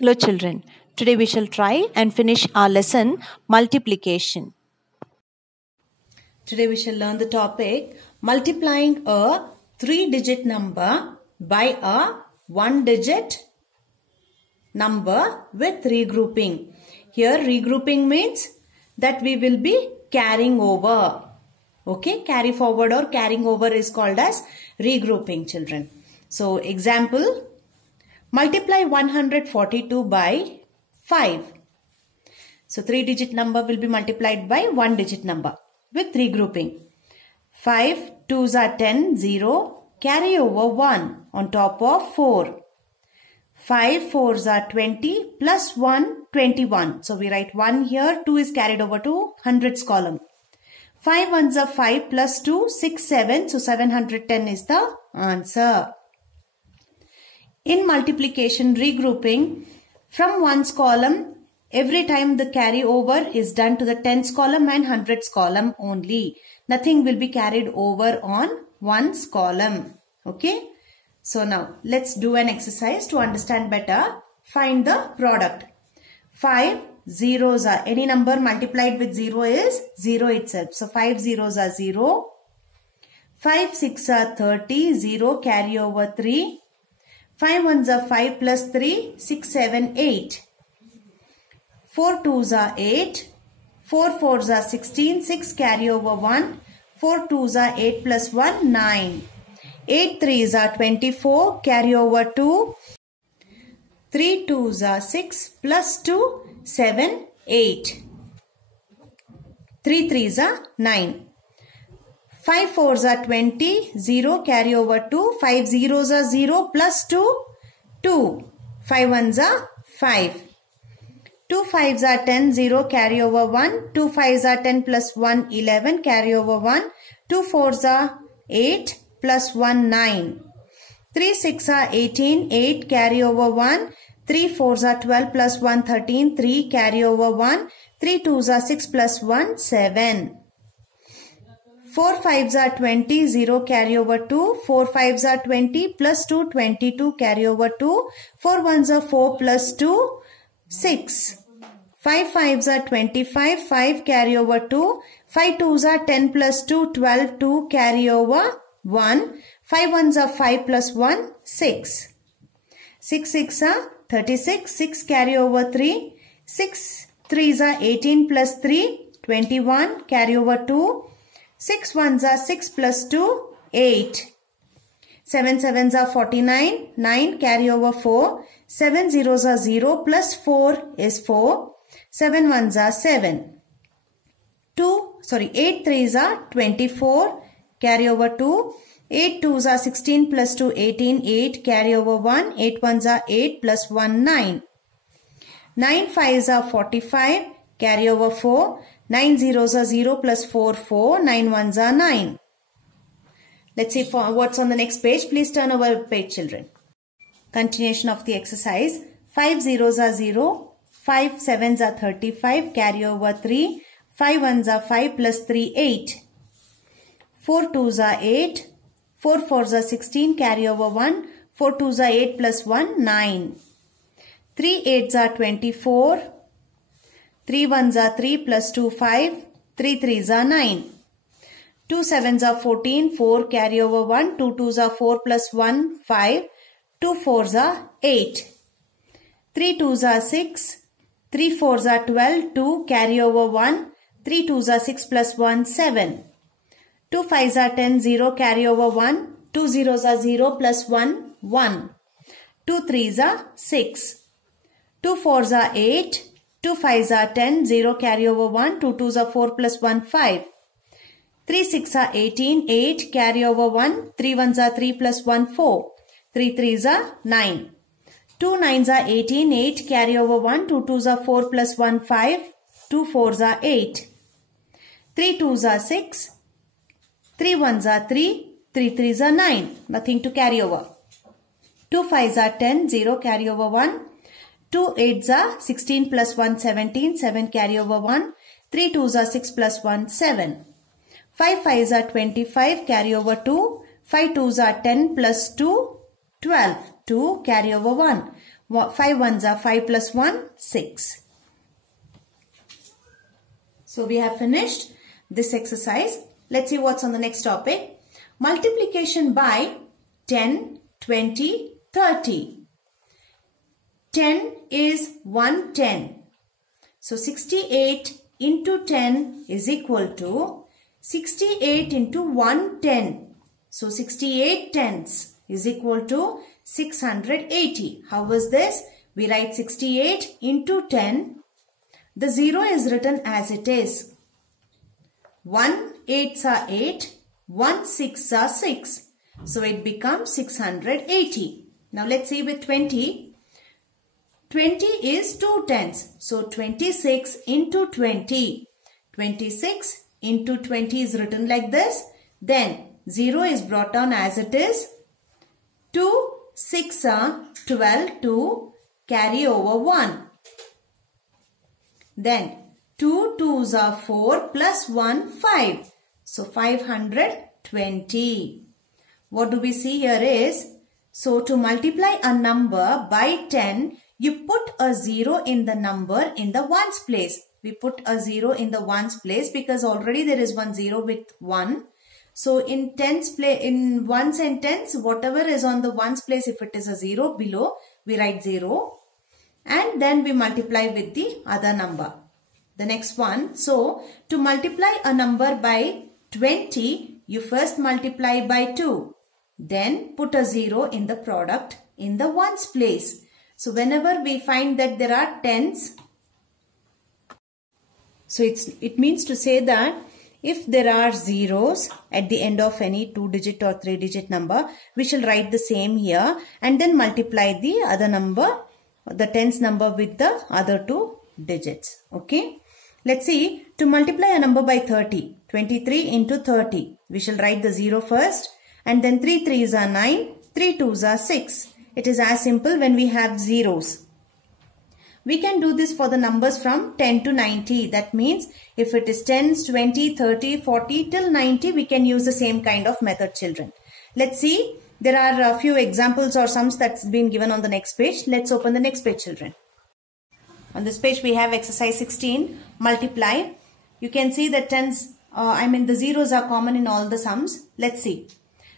Hello children, today we shall try and finish our lesson multiplication. Today we shall learn the topic multiplying a 3-digit number by a 1-digit number with regrouping. Here regrouping means that we will be carrying over. Okay, carry forward or carrying over is called as regrouping, children. So example, multiply 142 by 5. So 3-digit number will be multiplied by 1-digit number with regrouping. 5 2s are 10, 0, carry over 1 on top of 4. 5 4s are 20 plus 1, 21. So we write 1 here, 2 is carried over to hundreds column. 5 1s are 5 plus 2, 6, 7. So 710 is the answer. In multiplication regrouping, from ones column, every time the carry over is done to the tens column and hundreds column only. Nothing will be carried over on ones column. Okay. So now let's do an exercise to understand better. Find the product. 5 zeros are, any number multiplied with 0 is 0 itself. So 5 zeros are 0. 5 6 are 30. 0 carry over 3. 5 ones are 5 plus 3. 6 7 8. 4 2s are 8. 4 4s are 16. 6 carry over 1. 4 2s are 8 plus 1. 9. 8 3s are 24. Carry over 2. 3 2s are 6 plus 2. 7 8. 3 3s are 9. 5 4s are 20. 0 carry over 2. 5 zeros are 0 plus 2. 2. 5 1s are 5. 2 5s are 10, 0 carry over 1. 2 5s are 10 plus 1, 11 carry over 1. 2 4s are 8 plus 1, 9. 3 6 are 18, 8 carry over 1. 3 4s are 12 plus 1, 13, 3 carry over 1. 3 2s are 6 plus 1, 7. 4 5s are 20, 0 carry over 2. 4 5s are 20 plus 2, 22 carry over 2. 4 1s are 4 plus 2, 6. 5 5s are 25, 5 carry over 2. 5 2s are 10 plus 2, 12, 2 carry over 1. 5 1s are 5 plus 1, 6. 6 6 are 36, 6 carry over 3. 6 3s are 18 plus 3, 21 carry over 2. 6 1s are 6 plus 2, 8. 7 7s are 49, 9 carry over 4. 7 zeros are 0 plus 4 is 4. 7 1s are 7. 8 3s are 24, carry over 2. 8 2s are 16 plus 2, 18, 8 carry over 1. 8 1s are 8 plus 1, 9. 9 5s are 45, carry over 4. 9 zeros are 0 plus 4, 4. 9 1s are 9. Let's see what's on the next page. Please turn over page, children. Continuation of the exercise. 5 zeros are 0. 5 7s are 35. Carry over 3. 5 1s are 5 plus 3, 8. 4 2s are 8. 4 4s are 16. Carry over 1. 4 2s are 8 plus 1, 9. 3 8s are 24. 3 1s are 3 plus 2, 5. 3 3s are 9. 2 7s are 14. 4 carry over 1. 2 2s are 4 plus 1, 5. 2 4s are 8. 3 2s are 6. 3 4s are 12. 2 carry over 1. 3 2s are 6 plus 1, 7. 2 5s are 10. 0 carry over 1. 2 zeros are 0 plus 1, 1. 2 3s are 6. 2 4s are 8. 2 5s are 10. 0 carry over 1. 2 2s are 4 plus 1, 5. 3 6 are 18. 8 carry over 1. 3 1s are 3 plus 1, 4. 3 3s are 9. 2 9s are 18. 8 carry over 1. 2 2s are 4 plus 1, 5. 2 4s are 8. 3 2s are 6. 3 1s are 3. 3 3s are 9. Nothing to carry over. 2 5s are 10. 0 carry over 1. 2 8s are 16 plus 1, 17. 7 carry over 1. 3 2s are 6 plus 1, 7. 5 5s are 25. Carry over 2. 5 2s are 10 plus 2, 12. 2 carry over 1. 5 ones are 5 plus 1, 6. So we have finished this exercise. Let's see what's on the next topic. Multiplication by 10, 20, 30. 10 is 110. So 68 into 10 is equal to 68 into 110. So 68 tenths is equal to 680. How was this? We write 68 into 10. The 0 is written as it is. 1 8s are 8. 1 6s are 6. So it becomes 680. Now let's see with 20. 20 is 2 tenths. So 26 into 20. 26 into 20 is written like this. Then 0 is brought down as it is. 2 6 are 12 to carry over 1. Then 2 2s are 4 plus 1 5. So 520. What do we see here is, so to multiply a number by 10, you put a 0 in the number in the ones place. We put a 0 in the ones place because already there is one 0 with 1. So in in ones and tens, whatever is on the ones place, if it is a 0 below, we write 0. And then we multiply with the other number. The next one, so to multiply a number by 20, you first multiply by 2. Then put a 0 in the product in the ones place. So whenever we find that there are tens, so it means to say that if there are zeros at the end of any 2-digit or 3-digit number, we shall write the same here and then multiply the other number, the tens number with the other 2 digits. Okay. Let's see, to multiply a number by 30, 23 into 30, we shall write the 0 first and then 3 3s are 9, 3 2s are 6. It is as simple when we have zeros. We can do this for the numbers from 10 to 90. That means if it is 10s, 20, 30, 40 till 90, we can use the same kind of method, children. Let's see, there are a few examples or sums that's been given on the next page. Let's open the next page, children. On this page we have exercise 16, multiply. You can see that the zeros are common in all the sums. Let's see.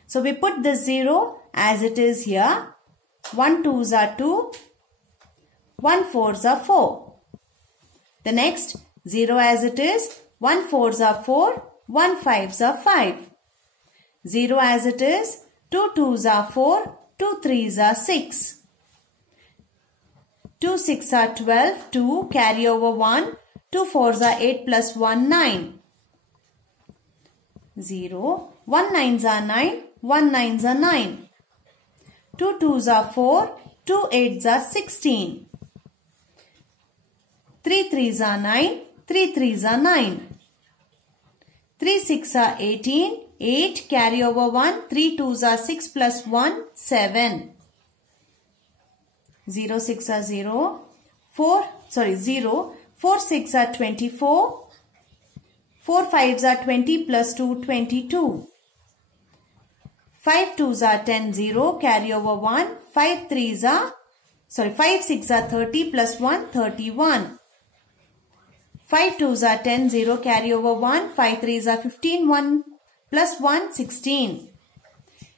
So we put the 0 as it is here. 1 2s are 2. 1 4s are 4. The next 0 as it is. 1 4s are 4. 1 5s are 5. 0 as it is. 2 2s are 4. 2 3s are 6. 2 6 are 12, 2 carry over 1, 2 4s are 8 plus 1 9. 0, 1 9s are 9, 1 9s are 9. 2 2s are 4, 2 8s are 16. 3 3s are 9, 3 3s are 9. 3 6 are 18, 8 carry over 1, 3 2s are 6 plus 1, 7. 0 6 are 0, 4 6 are 24, 4 5s are 20 plus 2 22, 5 2s are 10 0 carry over 1, 5 6 are 30 plus 1 31, 5 2s are 10 0 carry over 1, 5 3s are 15 1 plus 1 16,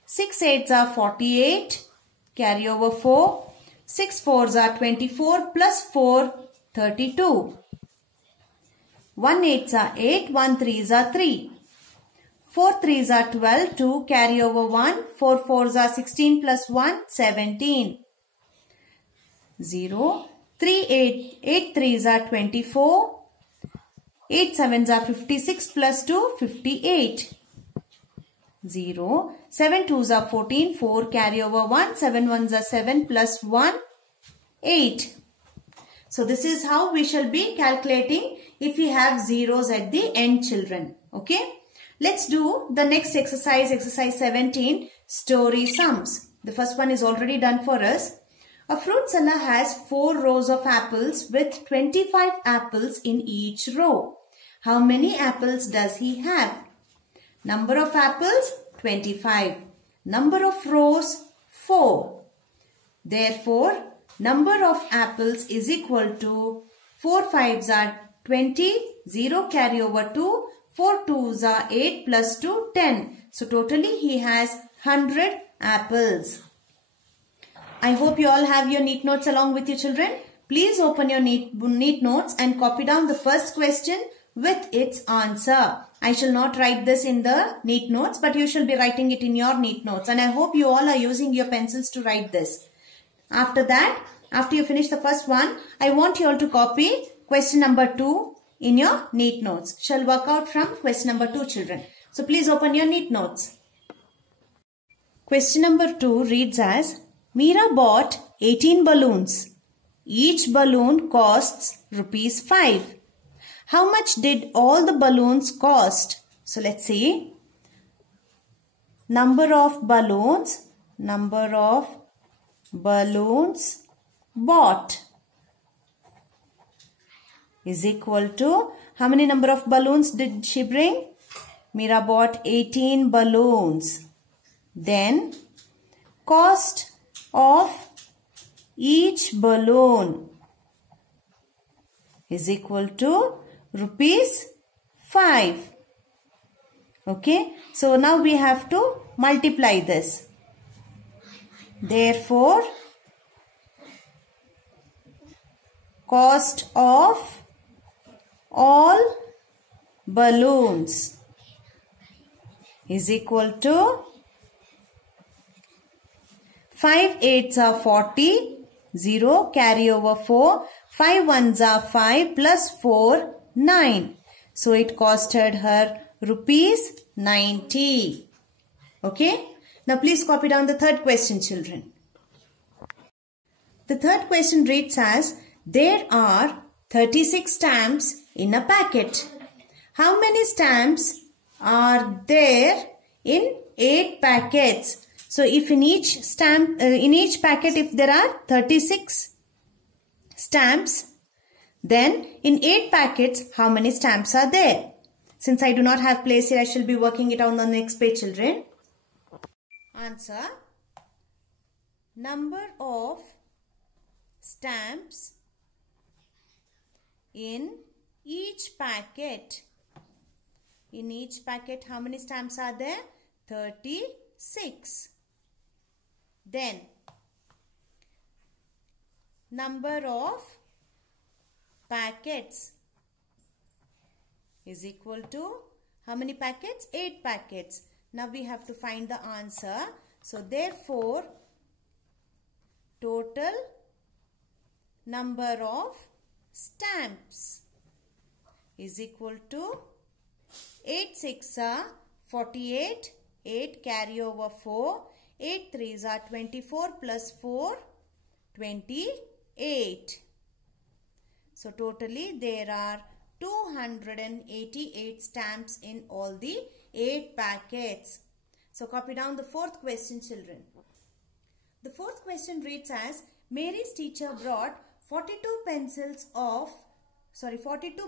6 8s are 48 carry over 4, 6 4s are 24 plus 4, 32. 1 8s are 8, 1 3s are 3. 4 3s are 12, 2 carry over 1, 4 4s are 16 plus 1, 17. 0, 3 8 3s are 24. 8 7s are 56 plus 2, 58. 0, 7 2s are 14, 4 carry over 1, 7 1s are 7 plus 1, 8. So this is how we shall be calculating if we have zeros at the end, children. Okay. Let's do the next exercise, exercise 17, story sums. The first one is already done for us. A fruit seller has 4 rows of apples with 25 apples in each row. How many apples does he have? Number of apples, 25. Number of rows, 4. Therefore, number of apples is equal to 4 5s are 20, 0 carry over 2, 4 2s are 8 plus 2, 10. So totally he has 100 apples. I hope you all have your neat notes along with you children. Please open your neat notes and copy down the first question with its answer. I shall not write this in the neat notes, but you shall be writing it in your neat notes. And I hope you all are using your pencils to write this. After that, after you finish the first one, I want you all to copy question number 2 in your neat notes. Shall work out from question number 2 children. So please open your neat notes. Question number 2 reads as, Meera bought 18 balloons. Each balloon costs ₹5. How much did all the balloons cost? So let's see. Number of balloons bought is equal to, how many number of balloons did she bring? Meera bought 18 balloons. Then cost of each balloon is equal to ₹5. Okay. So now we have to multiply this. Therefore, cost of all balloons is equal to 5 8s are 40, 0 carry over 4, 5 1s are 5 plus 4 9. So it costed her ₹90. Okay. Now please copy down the third question children. The third question reads as, there are 36 stamps in a packet. How many stamps are there in 8 packets? So if in each packet if there are 36 stamps, then in 8 packets how many stamps are there? Since I do not have place here, I shall be working it out on the next page children. Answer. Number of stamps in each packet. In each packet how many stamps are there? 36. Then number of packets is equal to, how many packets? 8 packets. Now we have to find the answer. So therefore, total number of stamps is equal to 8 6 are 48, 8 carry over 4, 8 3s are 24 plus 4, 28. So totally there are 288 stamps in all the 8 packets. So copy down the fourth question children. The fourth question reads as, Mary's teacher brought 42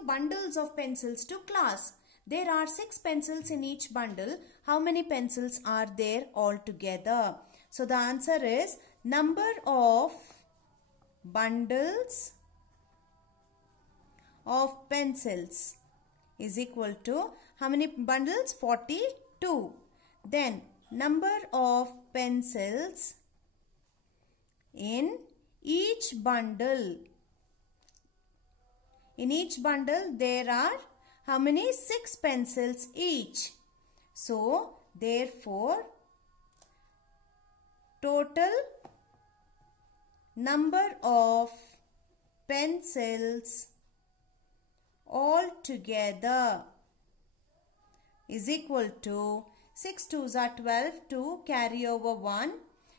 bundles of pencils to class. There are 6 pencils in each bundle. How many pencils are there altogether? So the answer is, number of bundles of pencils is equal to, how many bundles? 42. Then number of pencils in each bundle. In each bundle there are how many? 6 pencils each. So therefore total number of pencils all together is equal to, 6 2s are 12, 2 carry over 1,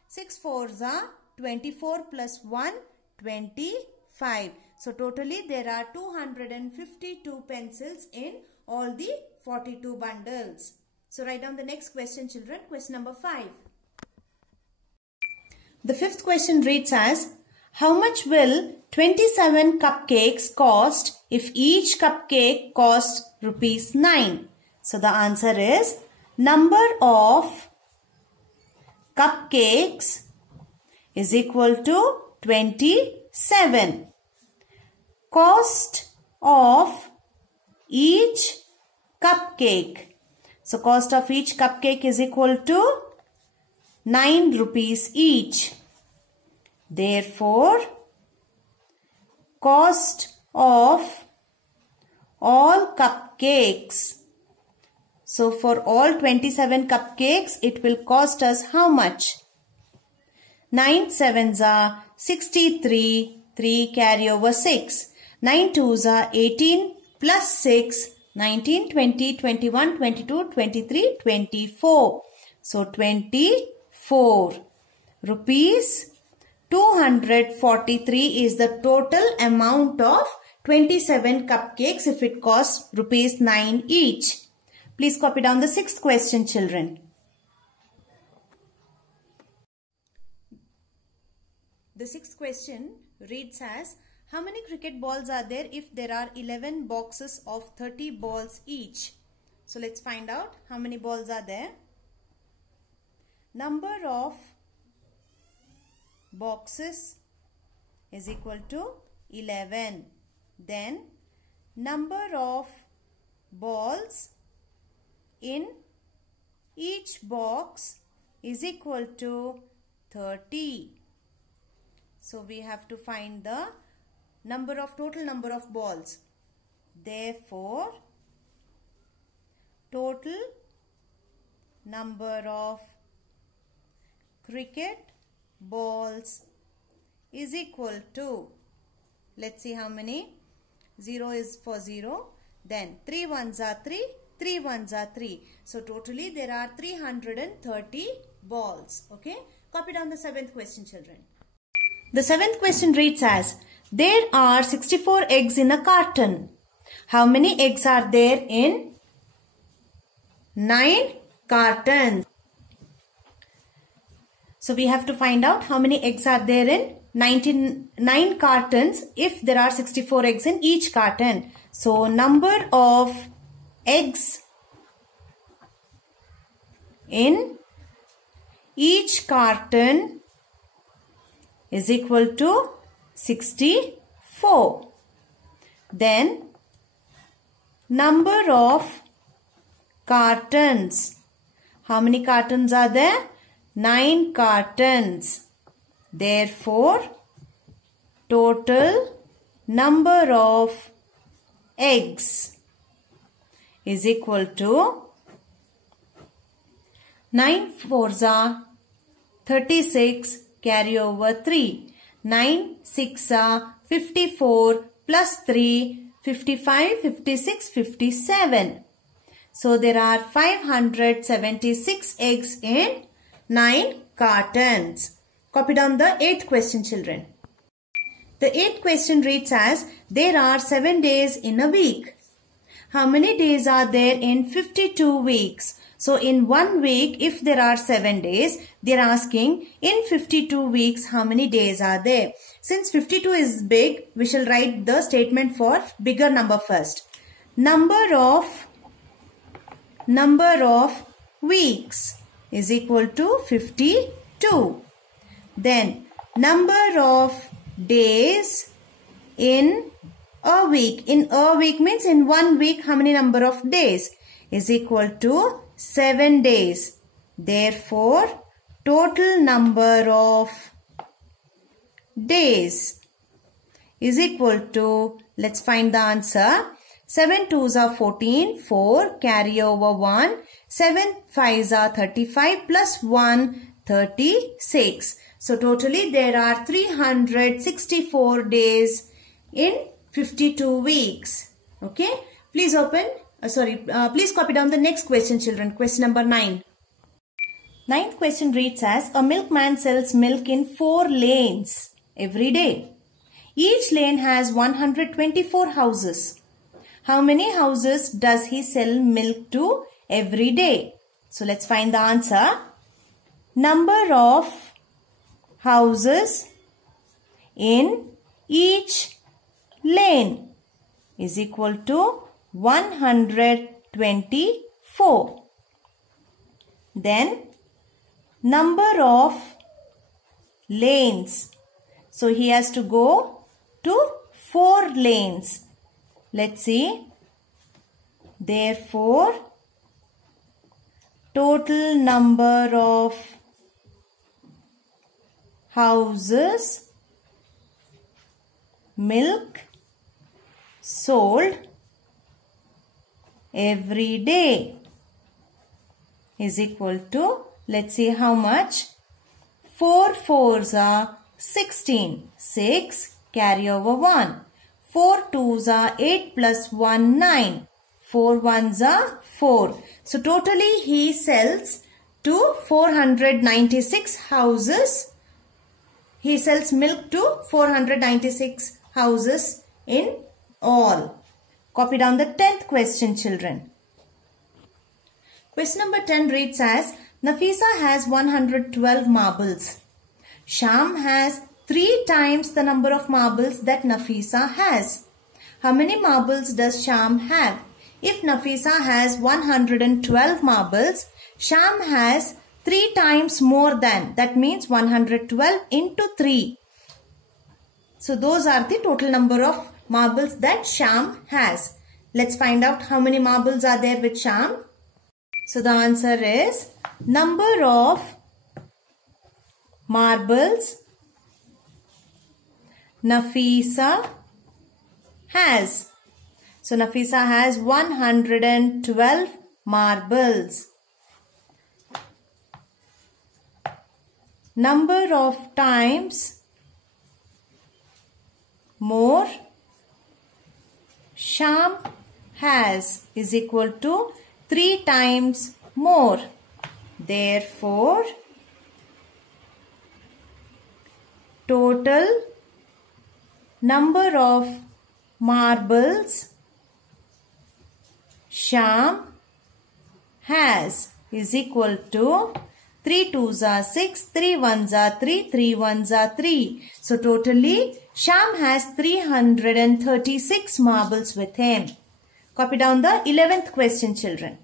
6 4s are 24 plus 1, 25. So totally there are 252 pencils in all the 42 bundles. So write down the next question children, question number 5. The fifth question reads as, how much will 27 cupcakes cost if each cupcake costs ₹9? So the answer is, number of cupcakes is equal to 27. Cost of each cupcake. So cost of each cupcake is equal to 9 rupees each. Therefore, cost of all cupcakes. So for all 27 cupcakes, it will cost us how much? 9 sevens are 63, 3 carry over 6. 9 twos are 18 plus 6, 19, 20, 21, 22, 23, 24. So 24 rupees 243 is the total amount of 27 cupcakes if it costs rupees 9 each. Please copy down the sixth question, children. The sixth question reads as, how many cricket balls are there if there are 11 boxes of 30 balls each? So let's find out how many balls are there. Number of boxes is equal to 11. Then number of balls in each box is equal to 30. So we have to find the total number of balls. Therefore, total number of cricket balls is equal to, let's see how many. 0 is for 0. Then 3 ones are 3, 3 ones are 3. So totally there are 330 balls. Okay. Copy down the seventh question, children. The seventh question reads as, there are 64 eggs in a carton. How many eggs are there in 9 cartons? So we have to find out how many eggs are there in 9 cartons if there are 64 eggs in each carton. So number of eggs in each carton is equal to 64. Then number of cartons. How many cartons are there? 9 cartons. Therefore, total number of eggs is equal to 9 fours are 36, carry over 3. 9 6 are 54 plus 3, 55, 56, 57. So there are 576 eggs in 9 cartons. Copy down the eighth question, children. The eighth question reads as, there are 7 days in a week. How many days are there in 52 weeks? So in 1 week, if there are 7 days, they are asking in 52 weeks how many days are there. Since 52 is big, we shall write the statement for bigger number first. Number of weeks is equal to 52. Then number of days in a week. In a week means in 1 week how many number of days is equal to 7 days. Therefore, total number of days is equal to, let's find the answer. 7 twos are 14, 4 carry over 1, 7 fives are 35 plus 1, 36. So totally there are 364 days in 52 weeks. Okay. Please please copy down the next question, children. Question number 9. Ninth question reads as, a milkman sells milk in 4 lanes every day. Each lane has 124 houses. How many houses does he sell milk to every day? So let's find the answer. Number of houses in each lane is equal to 124. Then number of lanes. So he has to go to 4 lanes. Let's see. Therefore, total number of houses milk sold every day is equal to, let's see how much. 4 4s are 16. 6 carry over 1. 4 2s are 8 plus 1 9. 4 1s are 4. So totally he sells to 496 houses. He sells milk to 496 houses in all. Copy down the 10th question, children. Question number 10 reads as, Nafisa has 112 marbles. Sham has 3 times the number of marbles that Nafisa has. How many marbles does Sham have? If Nafisa has 112 marbles, Sham has 3 times more than. That means 112 into 3. So those are the total number of marbles that Sham has. Let's find out how many marbles are there with Sham. So the answer is number of marbles Nafisa has. So Nafisa has 112 marbles. Number of times more Sham has is equal to 3 times more. Therefore, total number of marbles Sham has is equal to 3 2s are 6, 3 1s are 3, 3 1s are 3. So totally Sham has 336 marbles with him. Copy down the 11th question, children.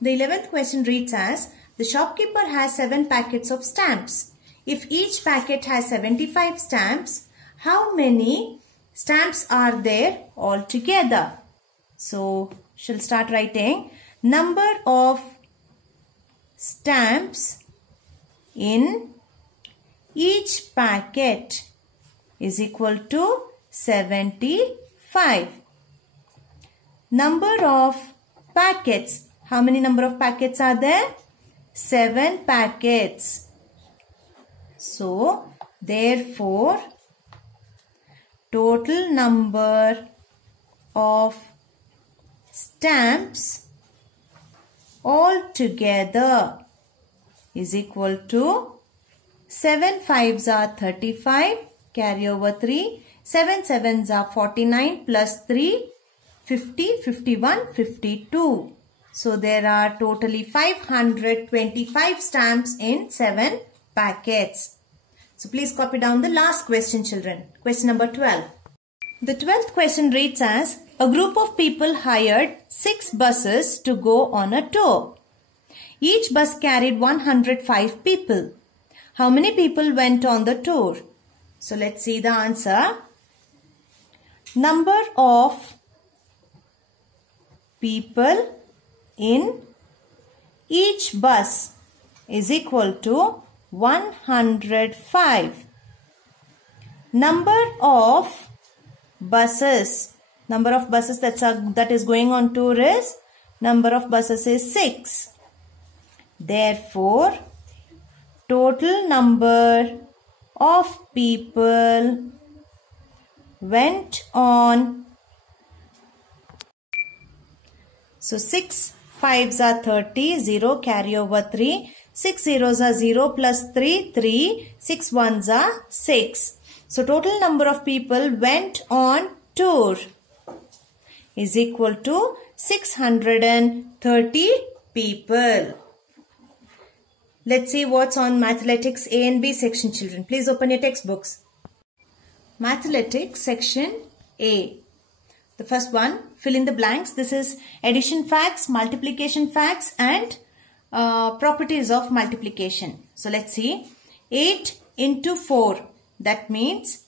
The 11th question reads as, the shopkeeper has 7 packets of stamps. If each packet has 75 stamps, how many stamps are there altogether? So, she'll start writing number of stamps in each packet is equal to 75. Number of packets. How many number of packets are there? 7 packets. So, therefore, total number of stamps altogether is equal to 7 5s are 35, carry over 3, 7 7s are 49 plus 3, 50, 51, 52. So there are totally 525 stamps in 7 packets. So please copy down the last question, children. Question number 12. The 12th question reads as, a group of people hired 6 buses to go on a tour. Each bus carried 105 people. How many people went on the tour? So let's see the answer. Number of people in each bus is equal to 105. Number of buses. Number of buses that is going on tour is, number of buses is 6. Therefore, total number of people went on. So 6 5s are 30, 0 carry over 3, 6 zeros are 0 plus 3, 3, 6 1s are 6. So total number of people went on tour is equal to 630 people. Let's see what's on Mathletics A and B section, children. Please open your textbooks. Mathletics section A. The first one, fill in the blanks. This is addition facts, multiplication facts and properties of multiplication. So let's see. 8 into 4. That means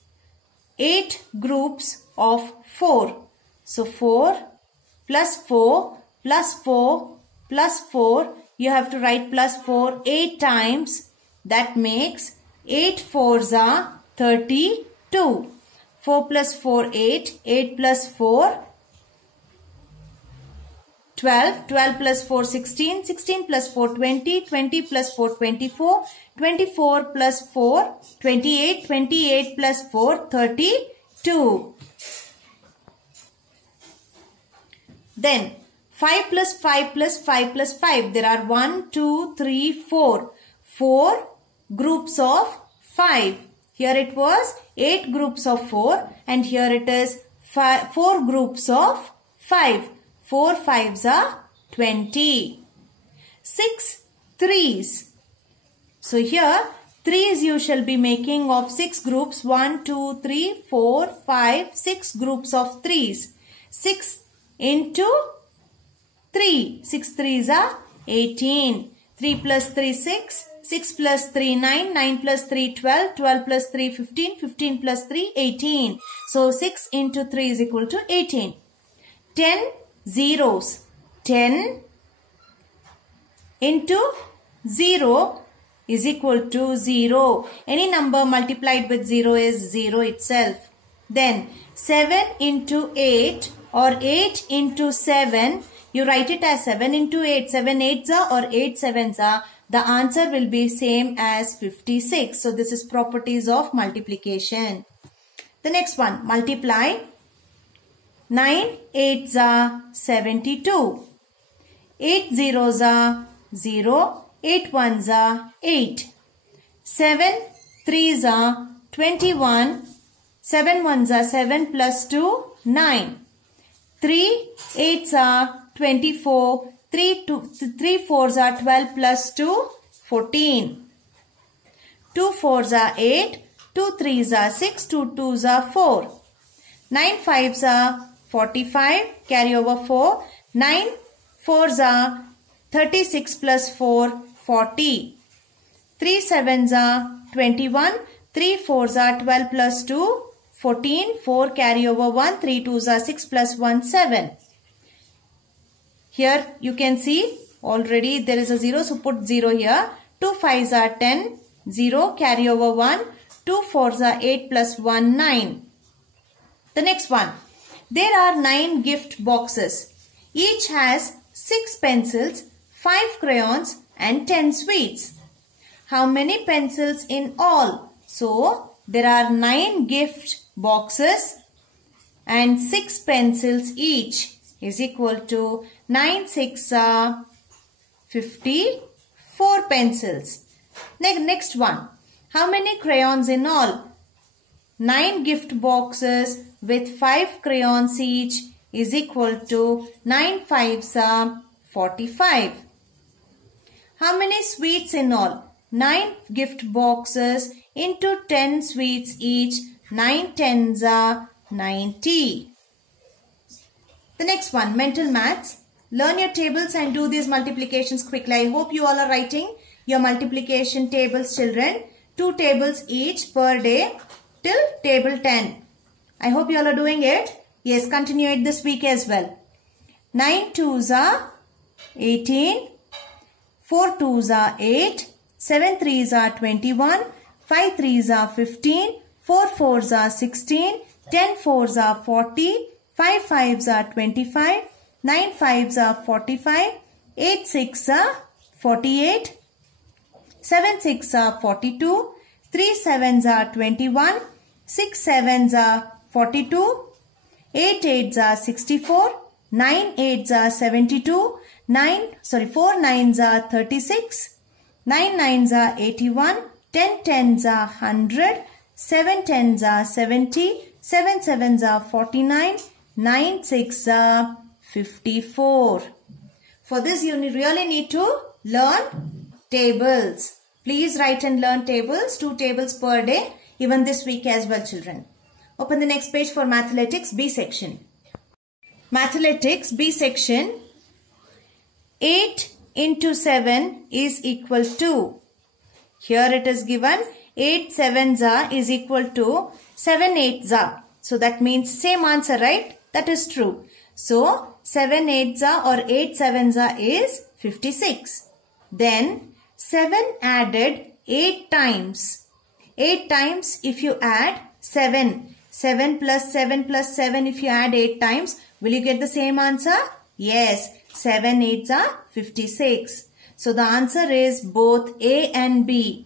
8 groups of 4. So 4 plus 4 plus 4 plus 4. You have to write plus 4 8 times. That makes 8 4s are 32. 4 plus 4 8. 8 plus 4 12. 12 plus 4 16. 16 plus 4 20. 20 plus 4 24. 24 plus 4 28. 28 plus 4 32. Then 5 plus 5 plus 5 plus 5. There are 1, 2, 3, 4. 4 groups of 5. Here it was 8 groups of 4 and here it is 4 groups of 5. 4 5s are 20. 6 3s. So here 3s you shall be making of 6 groups. 1, 2, 3, 4, 5, 6 groups of 3s. 6 into 3. 6 3s are 18. 3 plus 3 6. 6 plus 3 9. 9 plus 3 12. 12 plus 3 15. 15 plus 3 18. So 6 into 3 is equal to 18. 10 zeros. 10 into 0 is equal to 0. Any number multiplied with 0 is 0 itself. Then 7 into 8 or 8 into 7. You write it as 7 into 8. 7 8s are or 8 7s are. The answer will be same as 56. So this is properties of multiplication. The next one, multiply. 9 8s are 72. 8 zeros are 0. 8 1s are 8. 7 3s are 21. 7 1s are 7 plus 2 9. 3 8s are 24. 3 4s are 12 plus 2 14. 2 4s are 8. 2 3s are 6. 2 2s are 4. 9 5s are 45. Carry over 4. 9 4s are 36 plus 4 40. 3 7s are 21. 3 4s are 12 plus 2 14. 4 carry over 1. 3 2s are 6 plus 1 7. Here you can see already there is a 0, so put 0 here. 2 5s are 10. 0 carry over 1. 2 4s are 8 plus 1 9. The next one. There are 9 gift boxes. Each has 6 pencils, 5 crayons and 10 sweets. How many pencils in all? So there are 9 gift boxes and 6 pencils each is equal to 9 6 are 54 pencils. Next one. How many crayons in all? 9 gift boxes with 5 crayons each is equal to 9 5s are 45. How many sweets in all? 9 gift boxes into 10 sweets each. 9 10s are 90. The next one, mental maths. Learn your tables and do these multiplications quickly. I hope you all are writing your multiplication tables, children. 2 tables each per day till table 10. I hope you all are doing it. Yes, continue it this week as well. 9 2s are 18. 4 2s are 8. 7 3s are 21. 5 3s are 15. 4 4s are 16. 10 4s are 40. 5 5s are 25. 9 5s are 45. 8 6 are 48. 7 6 are 42. 3 7s are 21. 6 7s are 42. 8 8s are 64. 9 8s are 72. 4 9s are 36. 9 9s are 81. 10 10s are 100. 7 10s are 70. 7 7s are 49. 9 6s are 54. For this you really need to learn tables. Please write and learn tables. 2 tables per day. Even this week as well, children. Open the next page for Mathletics B section. Mathletics B section. 8 into 7 is equal to. Here it is given 8 sevens is equal to 7 eights. So that means same answer, right? That is true. So 7 eights or 8 sevens is 56. Then 7 added 8 times. 8 times if you add 7. 7 plus 7 plus 7 if you add 8 times. Will you get the same answer? Yes. 7 eights are 56. So the answer is both A and B.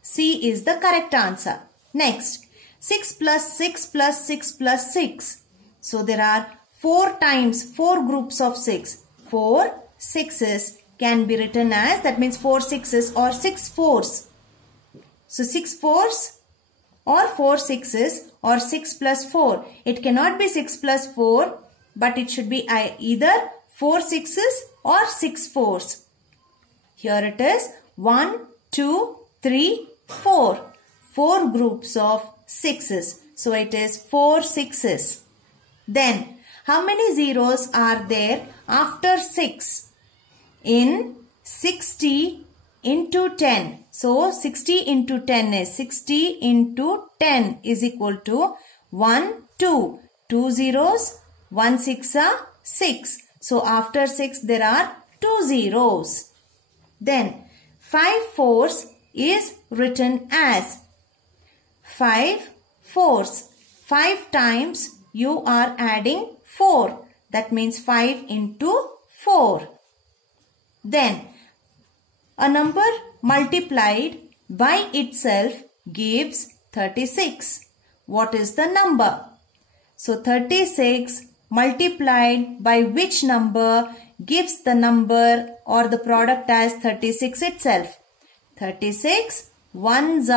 C is the correct answer. Next, 6 plus 6 plus 6 plus 6. So there are 4 groups of 6. 4 sixes can be written as, that means 4 sixes or 6 fours. So 6 fours or 4 sixes or 6 plus 4. It cannot be 6 plus 4, but it should be either 4 sixes or 6 fours. Here it is 1, 2, 3, 4. 4 groups of 6s. So it is 4 sixes. Then how many zeros are there after 6? In 60 into 10. So 60 into 10 is 60 into 10 is equal to 1, 2. 2 zeros, 1 6 are 6. So after 6 there are 2 zeros. Then 5 fours is written as 5 fours. 5 times you are adding 4. That means 5 into 4. Then a number multiplied by itself gives 36. What is the number? So 36 multiplied by which number gives the number or the product as 36 itself? 36 ones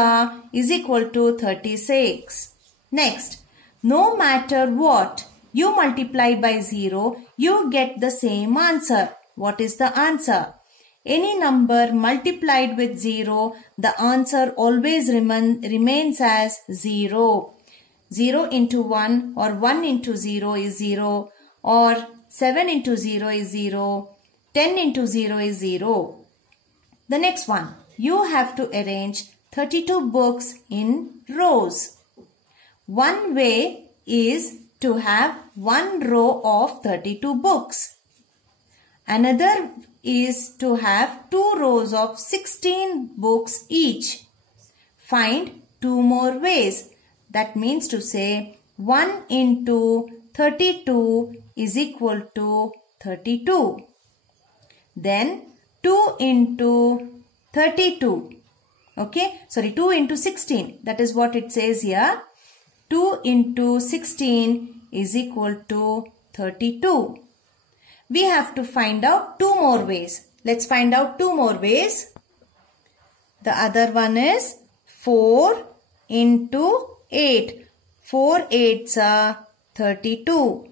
is equal to 36. Next, no matter what you multiply by 0, you get the same answer. What is the answer? Any number multiplied with 0, the answer always remains as 0. 0 into 1 or 1 into 0 is 0, or 7 into 0 is 0, 10 into 0 is 0. The next one, you have to arrange 32 books in rows. One way is to have one row of 32 books. Another is to have 2 rows of 16 books each. Find 2 more ways. That means to say 1 into 32 is equal to 32. Then 2 into 32. Okay, sorry, 2 into 16. That is what it says here. 2 into 16 is equal to 32. We have to find out 2 more ways. Let's find out 2 more ways. The other one is 4 into 8. 4 eights are 32.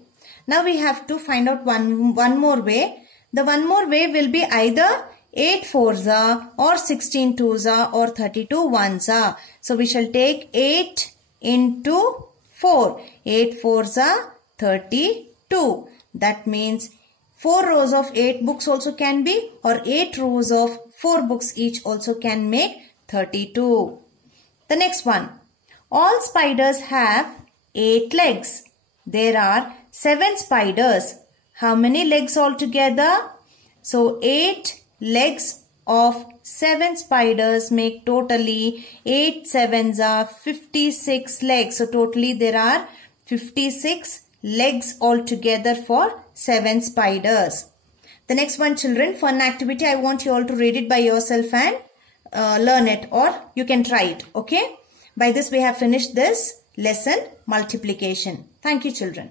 Now we have to find out one more way. The one more way will be either 8 fours or 16 twos or 32 ones. So we shall take 8 into 4. 8 fours are 32. That means 4 rows of 8 books also can be, or 8 rows of 4 books each also can make 32. The next one. All spiders have 8 legs. There are 7 spiders. How many legs altogether? So 8 legs of 7 spiders make totally 8 sevens are 56 legs. So totally there are 56 legs altogether for 7 spiders. The next one, children, fun activity. I want you all to read it by yourself and learn it, or you can try it. Okay. By this we have finished this lesson, multiplication. Thank you, children.